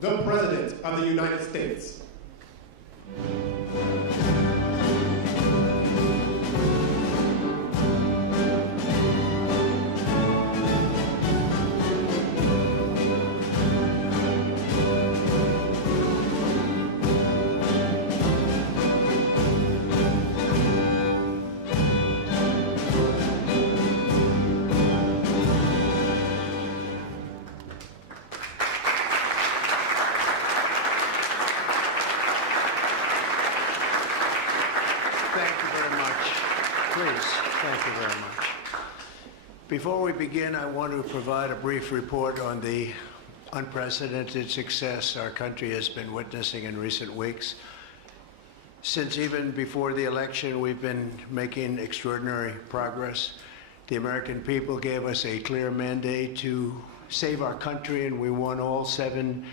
the President of the United States. Before we begin, I want to provide a brief report on the unprecedented success our country has been witnessing in recent weeks. Since even before the election, we've been making extraordinary progress. The American people gave us a clear mandate to save our country, and we won all 7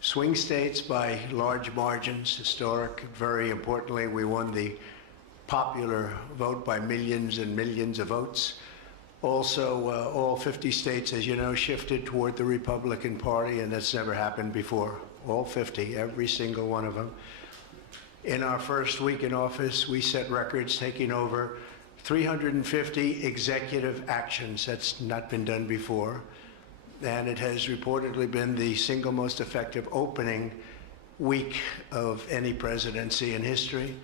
swing states by large margins, historic. Very importantly, we won the popular vote by millions and millions of votes. Also, all 50 states, as you know, shifted toward the Republican Party, and that's never happened before. All 50, every single one of them. In our first week in office, we set records, taking over 350 executive actions. That's not been done before. And it has reportedly been the single most effective opening week of any presidency in history.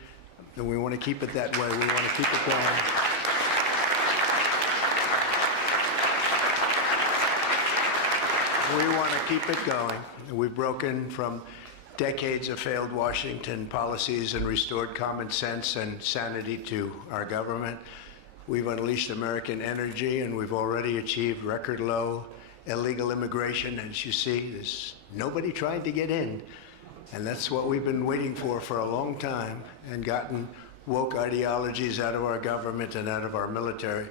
And we want to keep it that way. We want to keep it going. We want to keep it going. We've broken from decades of failed Washington policies and restored common sense and sanity to our government. We've unleashed American energy, and we've already achieved record low illegal immigration. As you see, there's nobody trying to get in. And that's what we've been waiting for a long time, and gotten woke ideologies out of our government and out of our military.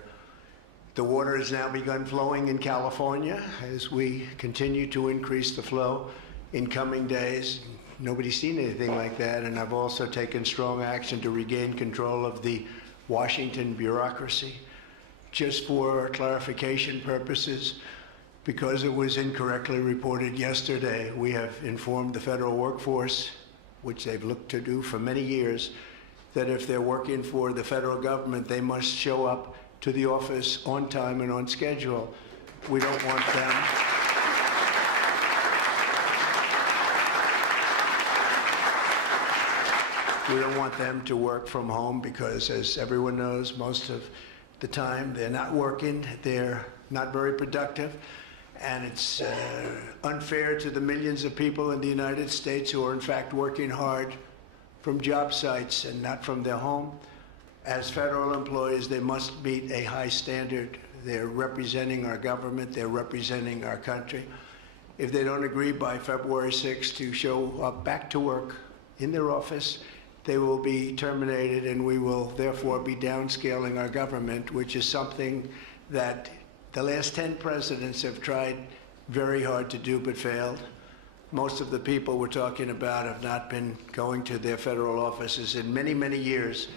The water has now begun flowing in California as we continue to increase the flow in coming days. Nobody's seen anything like that, and I've also taken strong action to regain control of the Washington bureaucracy. Just for clarification purposes, because it was incorrectly reported yesterday, we have informed the federal workforce, which they've looked to do for many years, that if they're working for the federal government, they must show up to the office on time and on schedule. We don't want them. We don't want them to work from home because, as everyone knows, most of the time they're not working, they're not very productive, and it's unfair to the millions of people in the United States who are in fact working hard from job sites and not from their home. As federal employees, they must meet a high standard. They're representing our government, they're representing our country. If they don't agree by February 6th to show up back to work in their office, they will be terminated, and we will therefore be downscaling our government, which is something that the last 10 presidents have tried very hard to do but failed. Most of the people we're talking about have not been going to their federal offices in many, many years,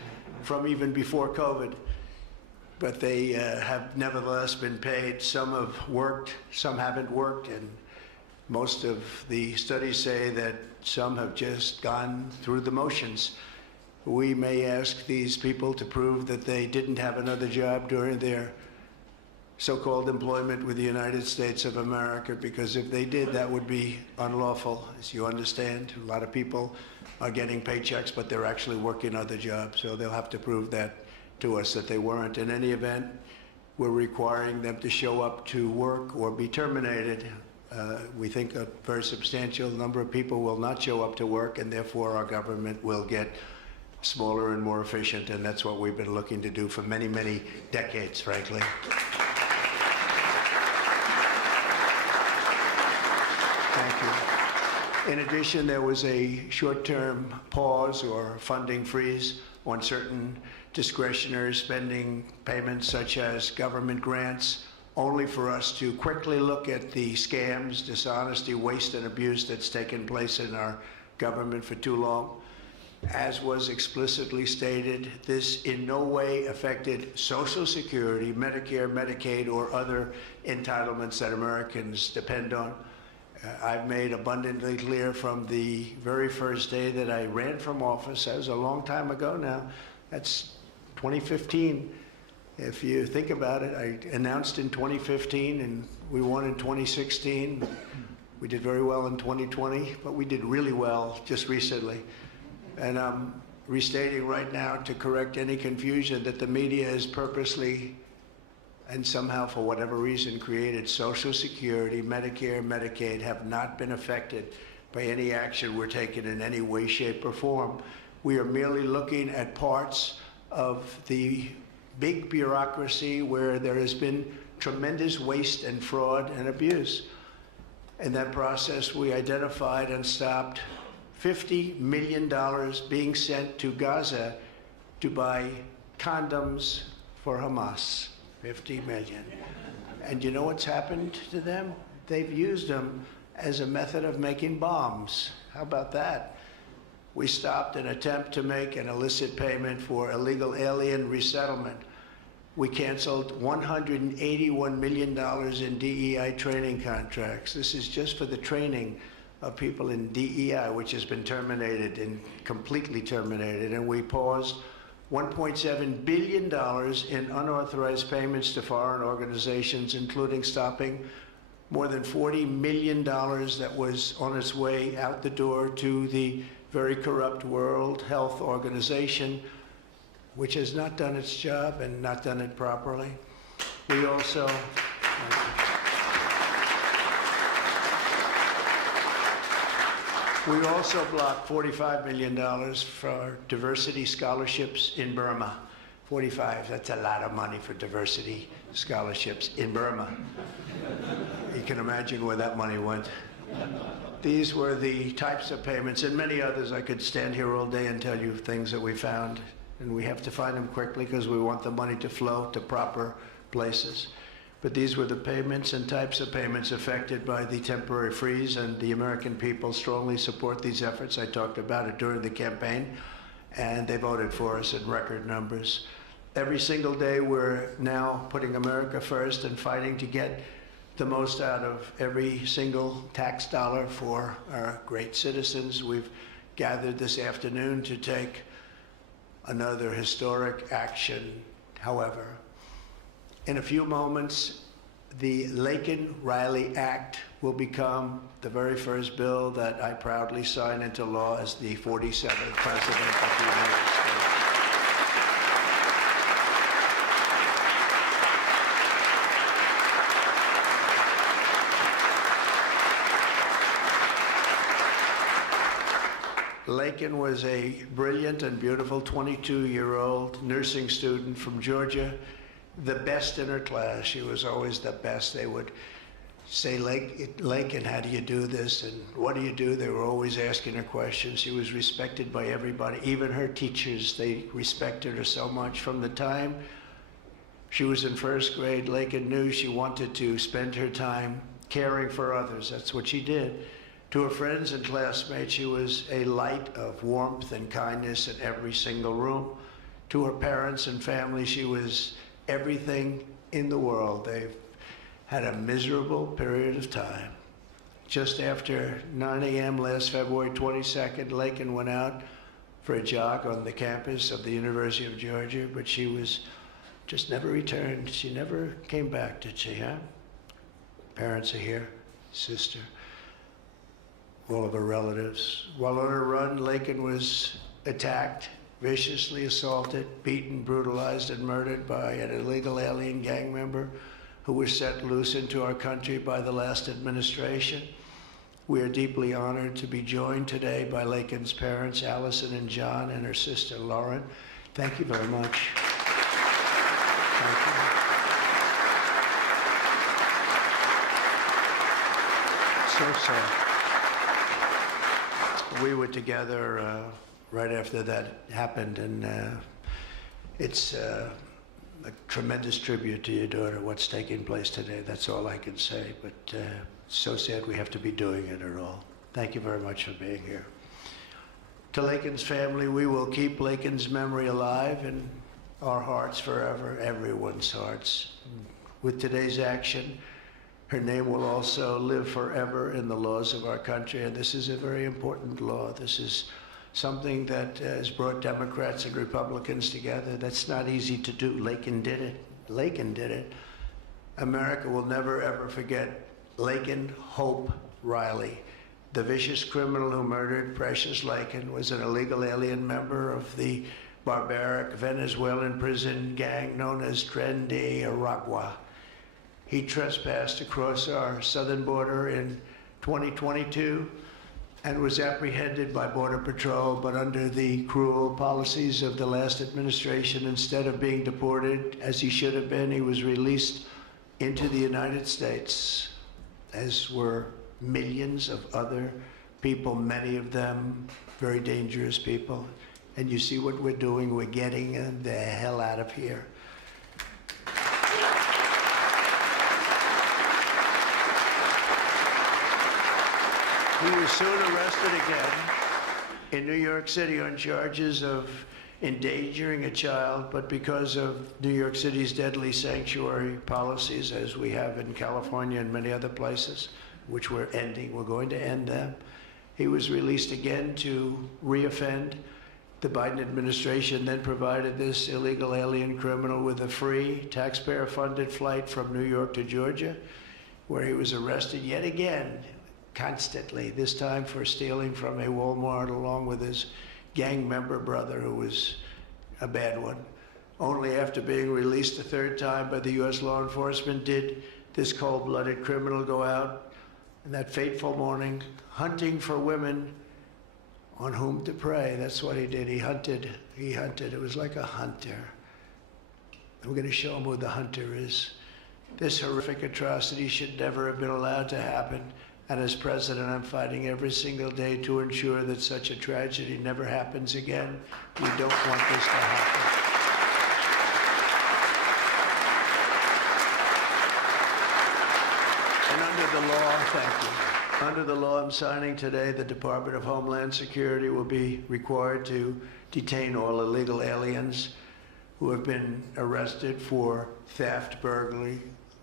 from even before COVID, but they have nevertheless been paid. Some have worked, some haven't worked, and most of the studies say that some have just gone through the motions. We may ask these people to prove that they didn't have another job during their so-called employment with the United States of America, because if they did, that would be unlawful. As you understand, a lot of people are getting paychecks, but they're actually working other jobs, so they'll have to prove that to us that they weren't. In any event, we're requiring them to show up to work or be terminated. We think a very substantial number of people will not show up to work, and therefore our government will get smaller and more efficient, and that's what we've been looking to do for many, many decades, frankly. Thank you. In addition, there was a short-term pause or funding freeze on certain discretionary spending payments, such as government grants, only for us to quickly look at the scams, dishonesty, waste, and abuse that's taken place in our government for too long. As was explicitly stated, this in no way affected Social Security, Medicare, Medicaid, or other entitlements that Americans depend on. I've made abundantly clear from the very first day that I ran from office, that was a long time ago now, that's 2015. If you think about it, I announced in 2015 and we won in 2016. We did very well in 2020, but we did really well just recently. And I'm restating right now to correct any confusion that the media has purposely and somehow, for whatever reason, created Social Security, Medicare, Medicaid have not been affected by any action we're taking in any way, shape, or form. We are merely looking at parts of the big bureaucracy where there has been tremendous waste and fraud and abuse. In that process, we identified and stopped $50 million being sent to Gaza to buy condoms for Hamas. 50 million. And you know what's happened to them? They've used them as a method of making bombs. How about that? We stopped an attempt to make an illicit payment for illegal alien resettlement. We canceled $181 million in DEI training contracts. This is just for the training of people in DEI, which has been terminated and completely terminated. And we paused $1.7 billion in unauthorized payments to foreign organizations, including stopping more than $40 million that was on its way out the door to the very corrupt World Health Organization, which has not done its job and not done it properly. We also blocked $45 million for diversity scholarships in Burma. 45, that's a lot of money for diversity scholarships in Burma. You can imagine where that money went. These were the types of payments, and many others. I could stand here all day and tell you things that we found, and we have to find them quickly because we want the money to flow to proper places. But these were the payments and types of payments affected by the temporary freeze, and the American people strongly support these efforts. I talked about it during the campaign, and they voted for us in record numbers. Every single day, we're now putting America first and fighting to get the most out of every single tax dollar for our great citizens. We've gathered this afternoon to take another historic action. However, in a few moments, the Laken Riley Act will become the very first bill that I proudly sign into law as the 47th President of the United States. Laken was a brilliant and beautiful 22-year-old nursing student from Georgia, the best in her class. She was always the best. They would say, Laken, how do you do this? And what do you do? They were always asking her questions. She was respected by everybody, even her teachers. They respected her so much. From the time she was in first grade, Laken knew she wanted to spend her time caring for others. That's what she did. To her friends and classmates, she was a light of warmth and kindness in every single room. To her parents and family, she was everything in the world. They've had a miserable period of time. Just after 9 a.m. last February 22nd, Laken went out for a jog on the campus of the University of Georgia, but she was just never returned. She never came back, did she, huh? Parents are here, sister, all of her relatives. While on her run, Laken was attacked, viciously assaulted, beaten, brutalized, and murdered by an illegal alien gang member who was set loose into our country by the last administration. We are deeply honored to be joined today by Laken's parents, Allison and John, and her sister, Lauren. Thank you very much. Thank you. So sad. We were together right after that happened, and it's a tremendous tribute to your daughter, what's taking place today. That's all I can say, but so sad we have to be doing it at all. Thank you very much for being here. To Laken's family, we will keep Laken's memory alive in our hearts forever, everyone's hearts. With today's action, Her name will also live forever in the laws of our country, and this is a very important law. This is something that has brought Democrats and Republicans together. That's not easy to do. Laken did it. Laken did it. America will never, ever forget Laken Hope Riley. The vicious criminal who murdered Precious Laken was an illegal alien member of the barbaric Venezuelan prison gang known as Tren de Aragua. He trespassed across our southern border in 2022 and was apprehended by Border Patrol, but under the cruel policies of the last administration, instead of being deported as he should have been, he was released into the United States, as were millions of other people, many of them very dangerous people. And you see what we're doing, we're getting them the hell out of here. He was soon arrested again in New York City on charges of endangering a child, but because of New York City's deadly sanctuary policies, as we have in California and many other places, which we're ending, we're going to end them, he was released again to reoffend. The Biden administration then provided this illegal alien criminal with a free, taxpayer-funded flight from New York to Georgia, where he was arrested yet again, constantly, this time for stealing from a Walmart along with his gang member brother, who was a bad one. Only after being released a third time by the U.S. law enforcement did this cold-blooded criminal go out in that fateful morning hunting for women on whom to prey. That's what he did. He hunted. It was like a hunter. We're going to show him who the hunter is. This horrific atrocity should never have been allowed to happen. And as president, I'm fighting every single day to ensure that such a tragedy never happens again. We don't want this to happen. And under the law, thank you. Under the law I'm signing today, the Department of Homeland Security will be required to detain all illegal aliens who have been arrested for theft, burglary,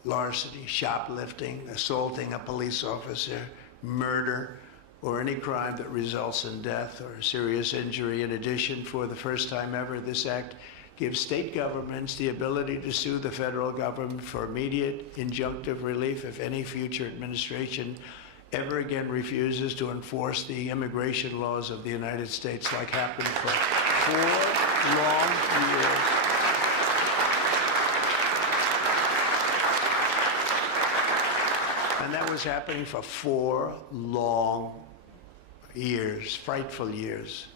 larceny, shoplifting, assaulting a police officer, murder, or any crime that results in death or serious injury. In addition, for the first time ever, this act gives state governments the ability to sue the federal government for immediate injunctive relief if any future administration ever again refuses to enforce the immigration laws of the United States, like happened for 4 long years. And that was happening for 4 long years, frightful years.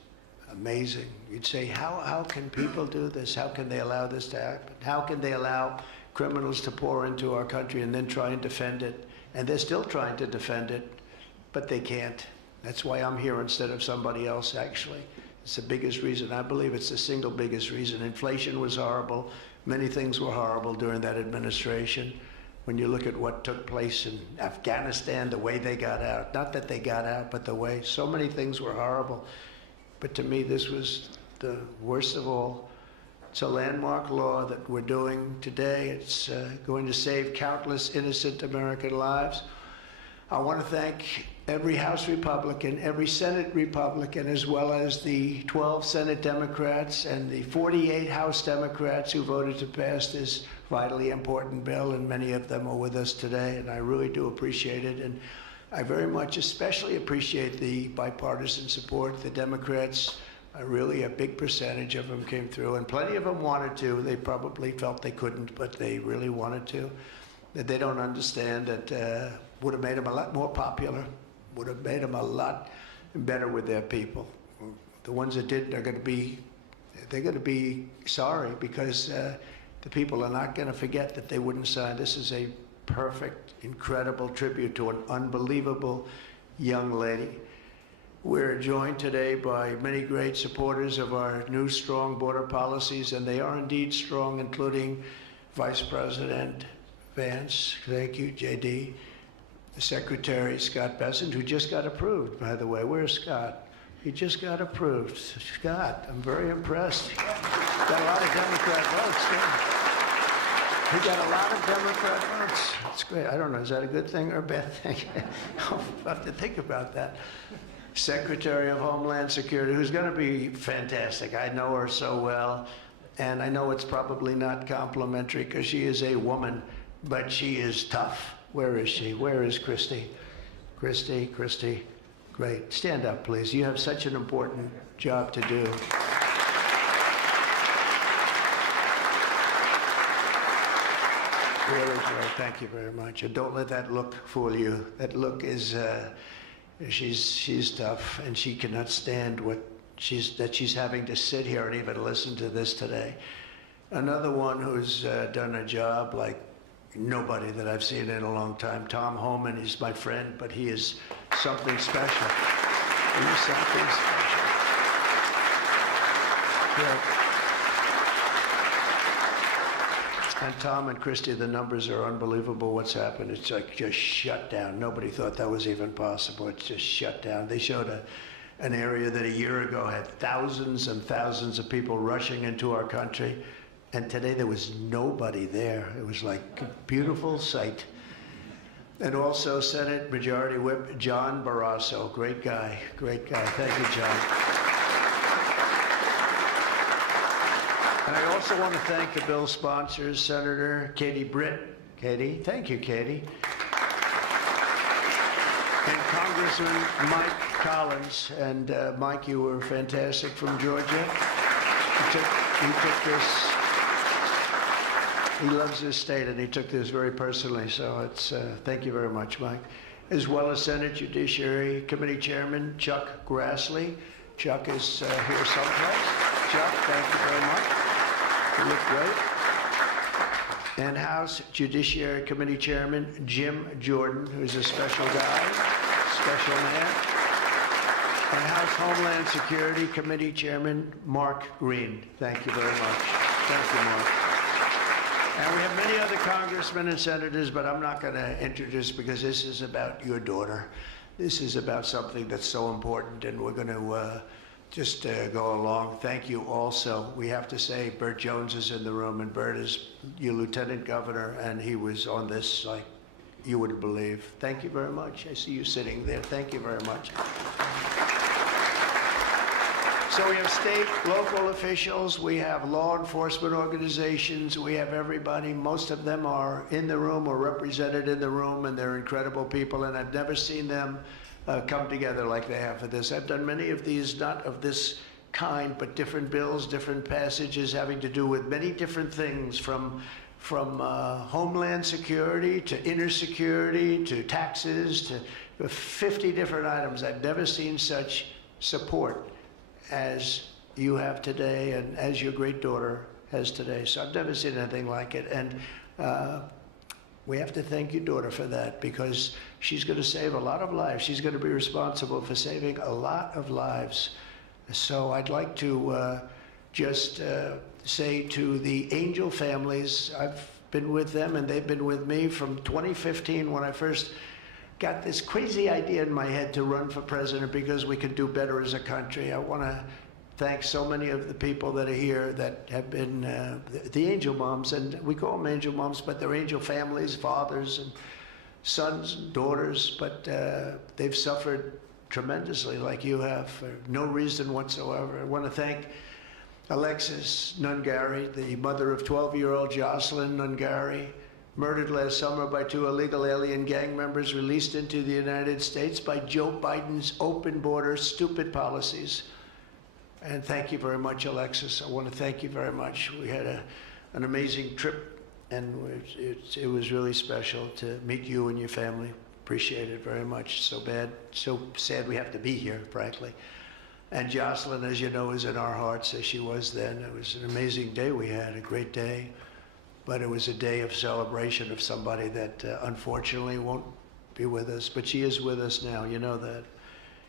Amazing. You'd say, how can people do this? How can they allow this to happen? How can they allow criminals to pour into our country and then try and defend it? And they're still trying to defend it, but they can't. That's why I'm here instead of somebody else, actually. It's the biggest reason. I believe it's the single biggest reason. Inflation was horrible. Many things were horrible during that administration. When you look at what took place in Afghanistan, the way they got out, not that they got out, but the way, so many things were horrible. But to me, this was the worst of all. It's a landmark law that we're doing today. It's going to save countless innocent American lives. I want to thank every House Republican, every Senate Republican, as well as the 12 Senate Democrats and the 48 House Democrats who voted to pass this vitally important bill, and many of them are with us today, and I really do appreciate it. And I very much especially appreciate the bipartisan support. The Democrats, really a big percentage of them came through, and plenty of them wanted to. They probably felt they couldn't, but they really wanted to. That they don't understand that would have made them a lot more popular, would have made them a lot better with their people. The ones that didn't are going to be, they're going to be sorry, because the people are not going to forget that they wouldn't sign. This is a perfect, incredible tribute to an unbelievable young lady. We're joined today by many great supporters of our new strong border policies, and they are indeed strong, including Vice President Vance, thank you, JD, the Secretary Scott Bessent, who just got approved, by the way. Where's Scott? He just got approved. Scott, I'm very impressed. Got a lot of Democrat votes, too. We got a lot of Democrat votes. It's great. I don't know, is that a good thing or a bad thing? I'll have to think about that. Secretary of Homeland Security, who's going to be fantastic. I know her so well, and I know it's probably not complimentary because she is a woman, but she is tough. Where is she? Where is Christy? Christy, great. Stand up, please. You have such an important job to do. Really great. Thank you very much. And don't let that look fool you. That look is, she's tough, and she cannot stand that she's having to sit here and even listen to this today. Another one who's done a job like nobody that I've seen in a long time, Tom Homan. He's my friend, but he is something special. He's something special. Yeah. And Tom and Christy, the numbers are unbelievable. What's happened? It's like just shut down. Nobody thought that was even possible. It's just shut down. They showed an area that a year ago had thousands and thousands of people rushing into our country. And today there was nobody there. It was like a beautiful sight. And also Senate Majority Whip John Barrasso. Great guy. Great guy. Thank you, John. And I also want to thank the bill sponsors, Senator Katie Britt. Katie, thank you, Katie. And Congressman Mike Collins. And Mike, you were fantastic from Georgia. He took this, he loves this state, and he took this very personally. So it's, thank you very much, Mike. As well as Senate Judiciary Committee Chairman Chuck Grassley. Chuck is here someplace. Chuck, thank you very much. You look great. And House Judiciary Committee Chairman Jim Jordan, who's a special guy, special man. And House Homeland Security Committee Chairman Mark Green. Thank you very much. Thank you, Mark. And we have many other congressmen and senators, but I'm not going to introduce because this is about your daughter. This is about something that's so important, and we're going to just go along. Thank you also. We have to say Burt Jones is in the room, and Burt is your lieutenant governor, and he was on this like you wouldn't believe. Thank you very much. I see you sitting there. Thank you very much. So we have state, local officials, we have law enforcement organizations, we have everybody. Most of them are in the room or represented in the room, and they're incredible people, and I've never seen them come together like they have for this. I've done many of these, not of this kind, but different bills, different passages having to do with many different things, from homeland security to inner security to taxes to 50 different items. I've never seen such support as you have today and as your great daughter has today. So I've never seen anything like it. And we have to thank your daughter for that, because she's going to save a lot of lives. She's going to be responsible for saving a lot of lives. So I'd like to just say to the Angel families, I've been with them and they've been with me from 2015 when I first got this crazy idea in my head to run for president because we could do better as a country. I want to thank so many of the people that are here that have been the angel moms, and we call them angel moms, but they're angel families, fathers and sons and daughters, but they've suffered tremendously like you have for no reason whatsoever. I want to thank Alexis Nungari, the mother of 12-year-old Jocelyn Nungari, murdered last summer by 2 illegal alien gang members released into the United States by Joe Biden's open border stupid policies. And thank you very much, Alexis. I want to thank you very much. We had an amazing trip, and it was really special to meet you and your family. Appreciate it very much. So sad we have to be here, frankly. And Jocelyn, as you know, is in our hearts as she was then. It was an amazing day we had, a great day. But it was a day of celebration of somebody that unfortunately won't be with us. But she is with us now, you know that.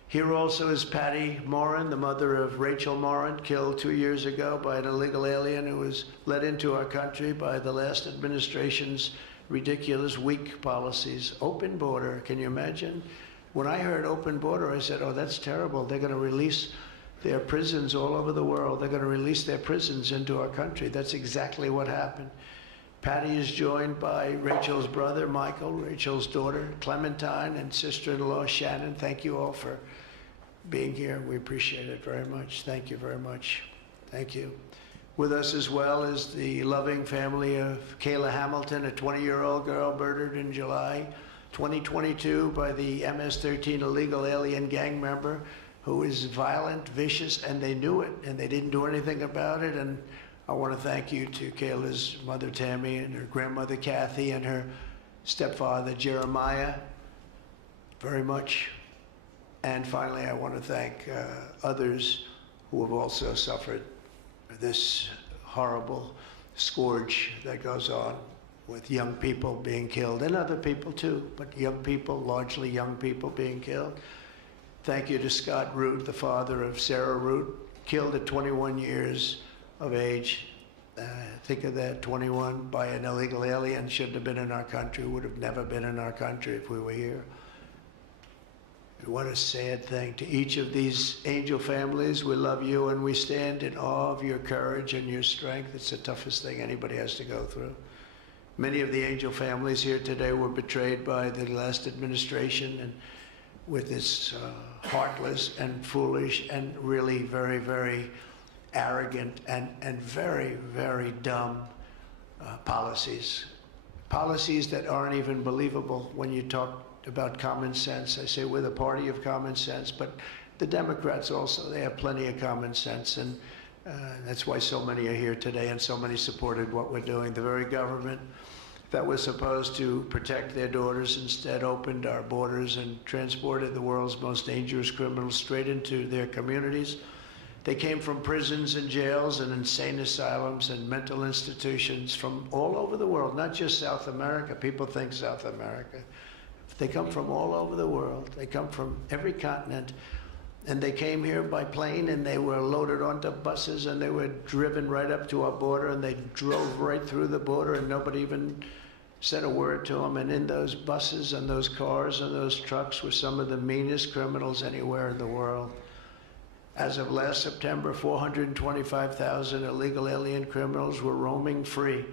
Here also is Patty Morin, the mother of Rachel Morin, killed 2 years ago by an illegal alien who was let into our country by the last administration's ridiculous, weak policies. Open border, can you imagine? When I heard open border, I said, oh, that's terrible. They're going to release their prisons all over the world. They're going to release their prisons into our country. That's exactly what happened. Patty is joined by Rachel's brother, Michael, Rachel's daughter, Clementine, and sister-in-law, Shannon. Thank you all for being here. We appreciate it very much. Thank you very much. Thank you. With us as well is the loving family of Kayla Hamilton, a 20-year-old girl murdered in July 2022 by the MS-13 illegal alien gang member who is violent, vicious, and they knew it, and they didn't do anything about it. And I want to thank you to Kayla's mother, Tammy, and her grandmother, Kathy, and her stepfather, Jeremiah, very much. And finally, I want to thank others who have also suffered this horrible scourge that goes on with young people being killed, and other people too, but young people, largely young people being killed. Thank you to Scott Root, the father of Sarah Root, killed at 21 years of age. Think of that, 21 by an illegal alien, shouldn't have been in our country, would have never been in our country if we were here. What a sad thing. To each of these angel families, we love you and we stand in awe of your courage and your strength. It's the toughest thing anybody has to go through. Many of the angel families here today were betrayed by the last administration and with its heartless and foolish and really very, very arrogant and very, very dumb policies. Policies that aren't even believable when you talk about common sense. I say we're the party of common sense, but the Democrats also, they have plenty of common sense, and that's why so many are here today and so many supported what we're doing. The very government that was supposed to protect their daughters instead opened our borders and transported the world's most dangerous criminals straight into their communities. They came from prisons and jails and insane asylums and mental institutions from all over the world, not just South America. People think South America. They come from all over the world. They come from every continent. And they came here by plane, and they were loaded onto buses, and they were driven right up to our border, and they drove right through the border, and nobody even said a word to them. And in those buses and those cars and those trucks were some of the meanest criminals anywhere in the world. As of last September, 425,000 illegal alien criminals were roaming free,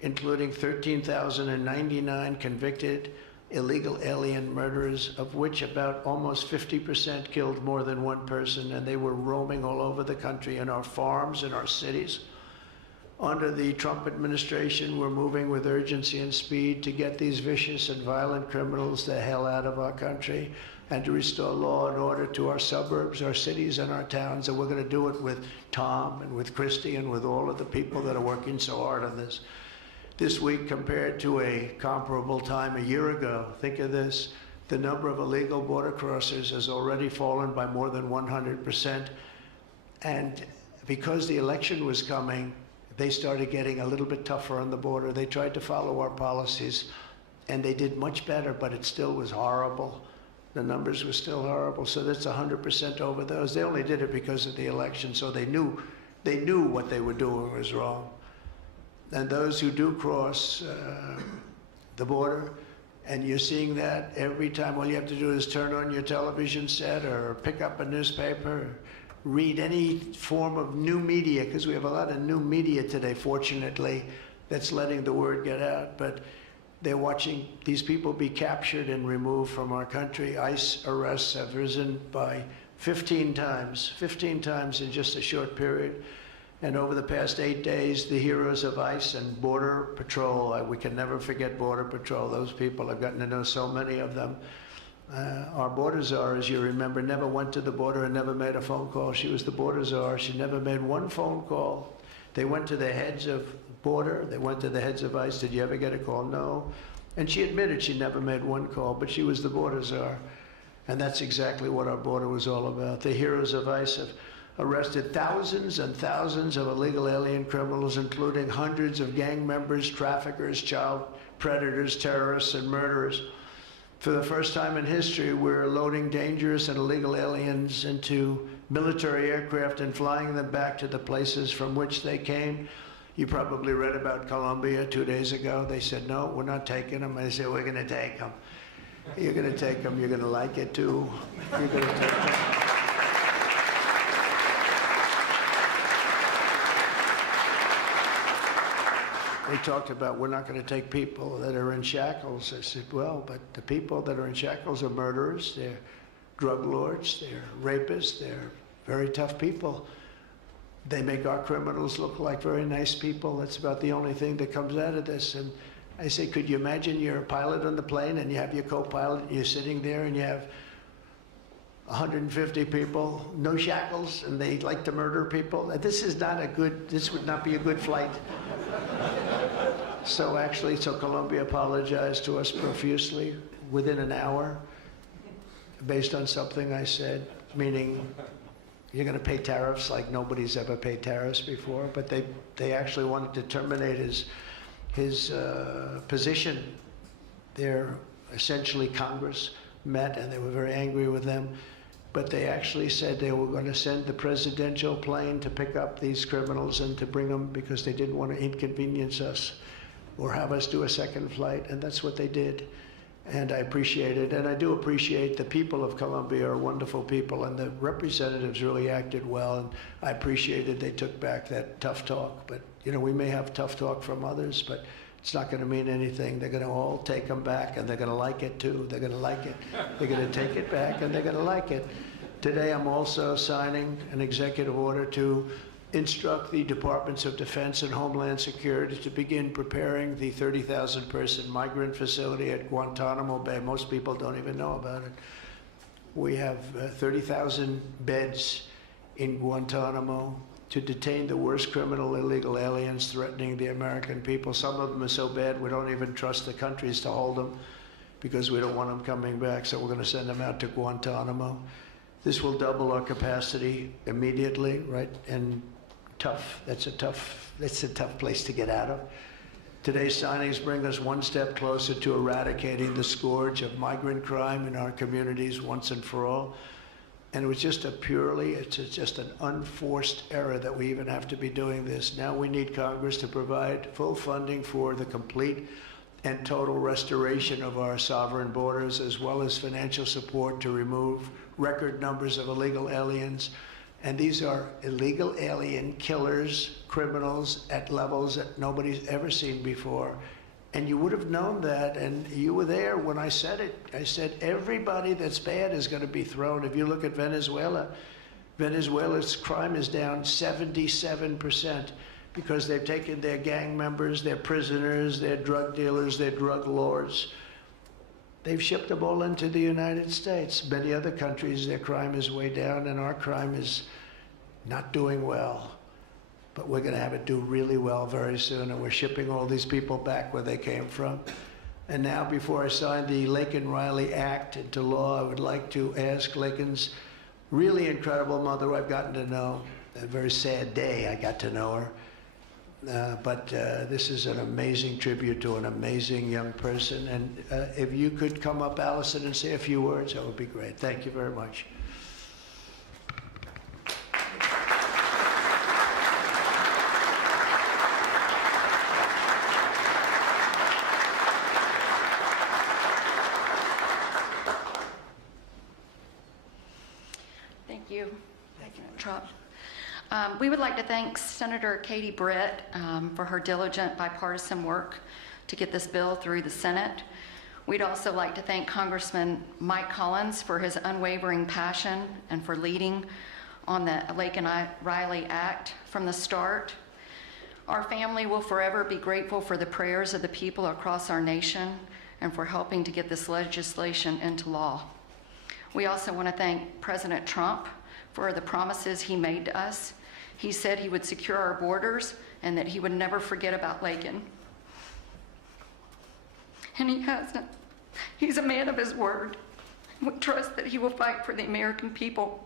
including 13,099 convicted illegal alien murderers, of which about almost 50% killed more than one person, and they were roaming all over the country in our farms, in our cities. Under the Trump administration, we're moving with urgency and speed to get these vicious and violent criminals the hell out of our country and to restore law and order to our suburbs, our cities, and our towns. And we're going to do it with Tom and with Christy and with all of the people that are working so hard on this. This week, compared to a comparable time a year ago, think of this, the number of illegal border crossers has already fallen by more than 100%. And because the election was coming, they started getting a little bit tougher on the border. They tried to follow our policies, and they did much better, but it still was horrible. The numbers were still horrible, so that's 100% over those. They only did it because of the election, so they knew what they were doing was wrong. And those who do cross the border, and you're seeing that every time, all you have to do is turn on your television set or pick up a newspaper, or read any form of new media, because we have a lot of new media today, fortunately, that's letting the word get out. But they're watching these people be captured and removed from our country. ICE arrests have risen by 15 times in just a short period. And over the past 8 days, the heroes of ICE and Border Patrol, we can never forget Border Patrol. Those people, I've gotten to know so many of them. Our border czar, as you remember, never went to the border and never made a phone call. She was the border czar. She never made one phone call. They went to the heads of border. They went to the heads of ICE. Did you ever get a call? No. And she admitted she never made one call, but she was the border czar. And that's exactly what our border was all about. The heroes of ICE have arrested thousands and thousands of illegal alien criminals, including hundreds of gang members, traffickers, child predators, terrorists, and murderers. For the first time in history, we're loading dangerous and illegal aliens into military aircraft and flying them back to the places from which they came. You probably read about Colombia 2 days ago. They said, no, we're not taking them. I said, we're going to take them. You're going to take them. You're going to like it, too. You're going to take them. they talked about, we're not going to take people that are in shackles. I said, well, but the people that are in shackles are murderers, they're drug lords, they're rapists, they're very tough people. They make our criminals look like very nice people. That's about the only thing that comes out of this. And I say, could you imagine you're a pilot on the plane and you have your co-pilot, and you're sitting there and you have 150 people, no shackles, and they like to murder people? This would not be a good flight. So Colombia apologized to us profusely within an hour based on something I said, meaning you're going to pay tariffs like nobody's ever paid tariffs before. But they actually wanted to terminate his position. They're essentially Congress met and they were very angry with them. But they actually said they were going to send the presidential plane to pick up these criminals and to bring them because they didn't want to inconvenience us or have us do a second flight. And that's what they did. And I appreciate it. And I do appreciate the people of Colombia are wonderful people, and the representatives really acted well. And I appreciated they took back that tough talk. But, you know, we may have tough talk from others, but it's not going to mean anything. They're going to all take them back, and they're going to like it, too. They're going to like it. They're going to take it back, and they're going to like it. Today, I'm also signing an executive order to instruct the Departments of Defense and Homeland Security to begin preparing the 30,000-person migrant facility at Guantanamo Bay. Most people don't even know about it. We have 30,000 beds in Guantanamo to detain the worst criminal illegal aliens threatening the American people. Some of them are so bad we don't even trust the countries to hold them because we don't want them coming back, so we're going to send them out to Guantanamo. This will double our capacity immediately, right? And that's a tough place to get out of. Today's signings bring us one step closer to eradicating the scourge of migrant crime in our communities once and for all. And it was just it's just an unforced error that we even have to be doing this. Now we need Congress to provide full funding for the complete and total restoration of our sovereign borders, as well as financial support to remove record numbers of illegal aliens. And these are illegal alien killers, criminals at levels that nobody's ever seen before. And you would have known that, and you were there when I said it. I said everybody that's bad is going to be thrown. If you look at Venezuela, Venezuela's crime is down 77% because they've taken their gang members, their prisoners, their drug dealers, their drug lords. They've shipped them all into the United States. Many other countries, their crime is way down, and our crime is not doing well. But we're going to have it do really well very soon, and we're shipping all these people back where they came from. And now, before I sign the Laken Riley Act into law, I would like to ask Laken's really incredible mother, I've gotten to know. A very sad day I got to know her. But this is an amazing tribute to an amazing young person. And if you could come up, Allison, and say a few words, that would be great. Thank you very much. Thank you, Trump. We would like to thank Senator Katie Britt for her diligent bipartisan work to get this bill through the Senate. We'd also like to thank Congressman Mike Collins for his unwavering passion and for leading on the Laken Riley Act from the start. Our family will forever be grateful for the prayers of the people across our nation and for helping to get this legislation into law. We also want to thank President Trump for the promises he made to us. He said he would secure our borders and that he would never forget about Laken. And he hasn't. He's a man of his word. We trust that he will fight for the American people.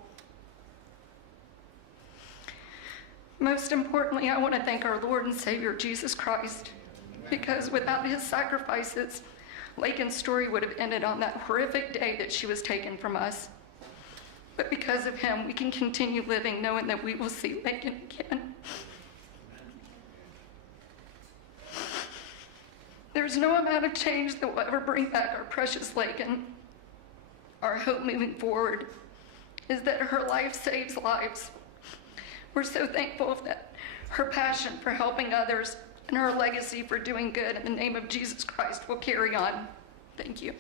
Most importantly, I want to thank our Lord and Savior, Jesus Christ, because without his sacrifices, Laken's story would have ended on that horrific day that she was taken from us. But because of him, we can continue living knowing that we will see Laken again. There's no amount of change that will ever bring back our precious Laken. Our hope moving forward is that her life saves lives. We're so thankful that her passion for helping others and her legacy for doing good in the name of Jesus Christ will carry on. Thank you.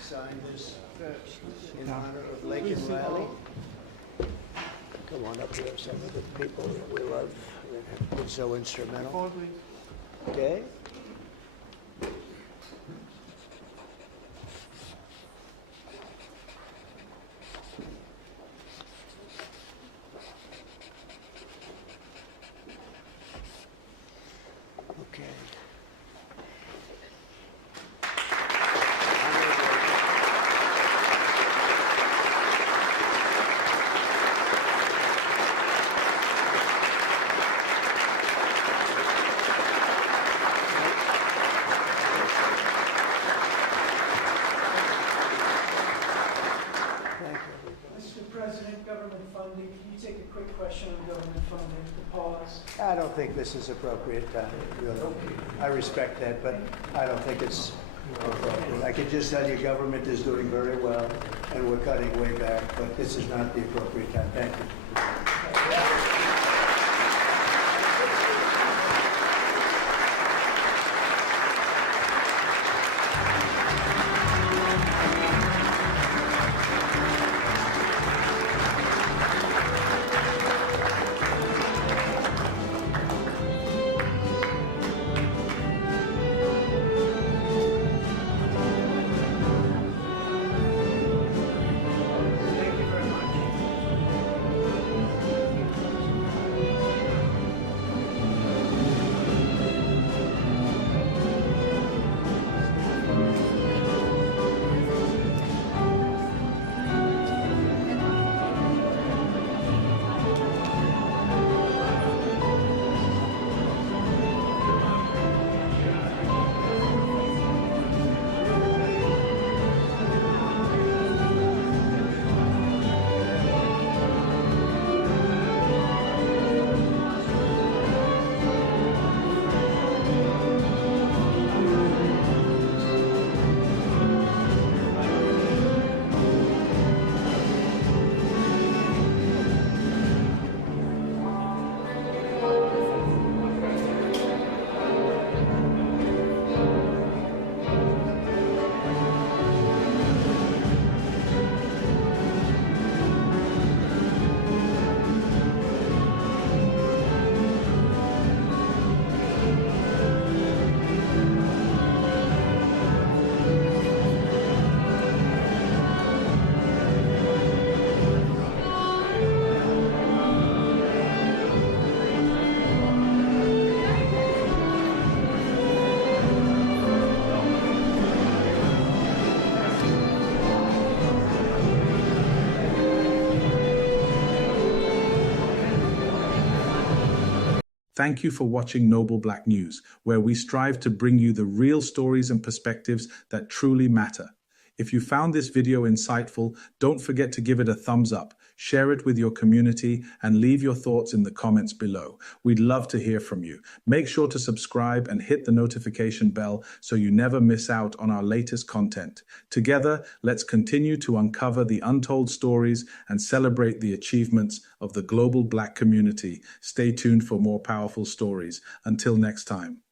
Sign this in honor of Laken Riley. Come on up here, some of the people that we love that have been so instrumental. Okay? Okay. Mr. President, government funding, can you take a quick question on government funding, the pause? I don't think this is appropriate time, really. I respect that, but I don't think it's appropriate. I can just tell you government is doing very well, and we're cutting way back, but this is not the appropriate time. Thank you. Thank you very much. Thank you for watching Noble Black News, where we strive to bring you the real stories and perspectives that truly matter. If you found this video insightful, don't forget to give it a thumbs up, share it with your community, and leave your thoughts in the comments below. We'd love to hear from you. Make sure to subscribe and hit the notification bell so you never miss out on our latest content. Together, let's continue to uncover the untold stories and celebrate the achievements of the global Black community. Stay tuned for more powerful stories. Until next time.